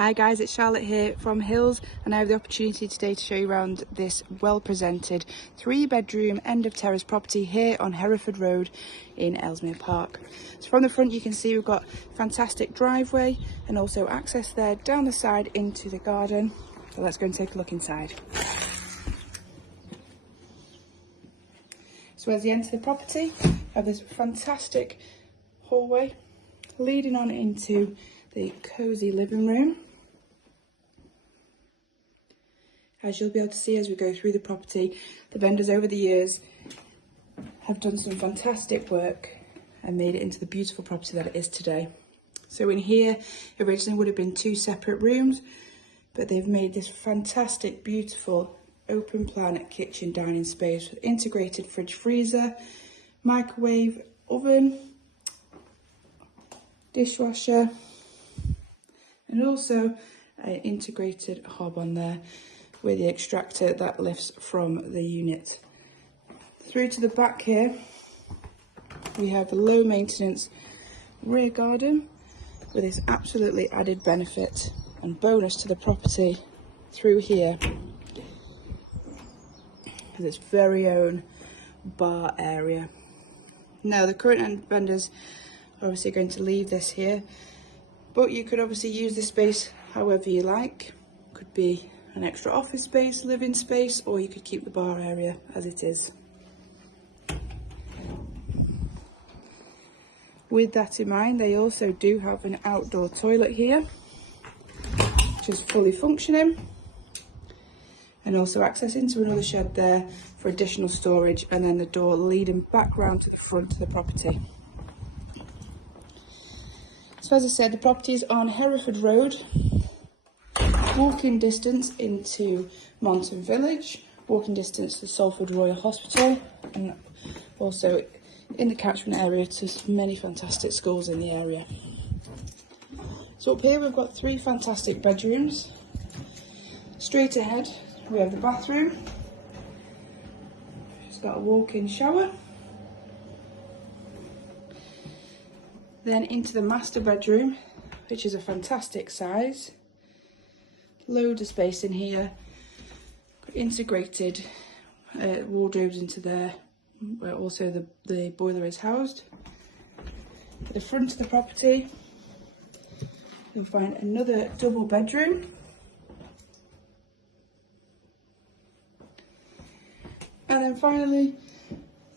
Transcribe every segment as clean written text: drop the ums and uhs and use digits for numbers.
Hi guys, it's Charlotte here from Hills, and I have the opportunity today to show you around this well presented 3-bedroom end of terrace property here on Hereford Road in Ellesmere Park. So from the front you can see we've got fantastic driveway and also access there down the side into the garden. So let's go and take a look inside. So as you enter the property, you have this fantastic hallway leading on into the cosy living room. As you'll be able to see as we go through the property, the vendors over the years have done some fantastic work and made it into the beautiful property that it is today. So in here, originally would have been 2 separate rooms, but they've made this fantastic, beautiful, open plan kitchen dining space with integrated fridge freezer, microwave, oven, dishwasher, and also an integrated hob on there with the extractor that lifts from the unit. Through to the back here, we have a low maintenance rear garden with this absolutely added benefit and bonus to the property through here with its very own bar area. Now the current vendors are obviously going to leave this here, but you could obviously use this space however you like. Could be an extra office space, living space, or you could keep the bar area as it is. With that in mind, they also do have an outdoor toilet here, which is fully functioning, and also access into another shed there for additional storage, and then the door leading back round to the front of the property. So as I said, the property is on Hereford Road, walking distance into Monton Village, walking distance to Salford Royal Hospital, and also in the catchment area to many fantastic schools in the area. So up here we've got 3 fantastic bedrooms. Straight ahead we have the bathroom. It's got a walk-in shower. Then into the master bedroom, which is a fantastic size. Loads of space in here. Integrated wardrobes into there, where also the boiler is housed. At the front of the property, you'll find another double bedroom. And then finally,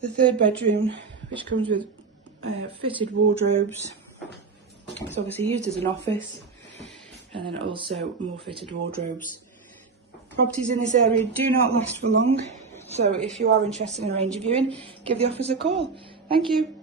the 3rd bedroom, which comes with fitted wardrobes. It's obviously used as an office, and then also more fitted wardrobes. Properties in this area do not last for long, so if you are interested in arranging a viewing, give the office a call. Thank you.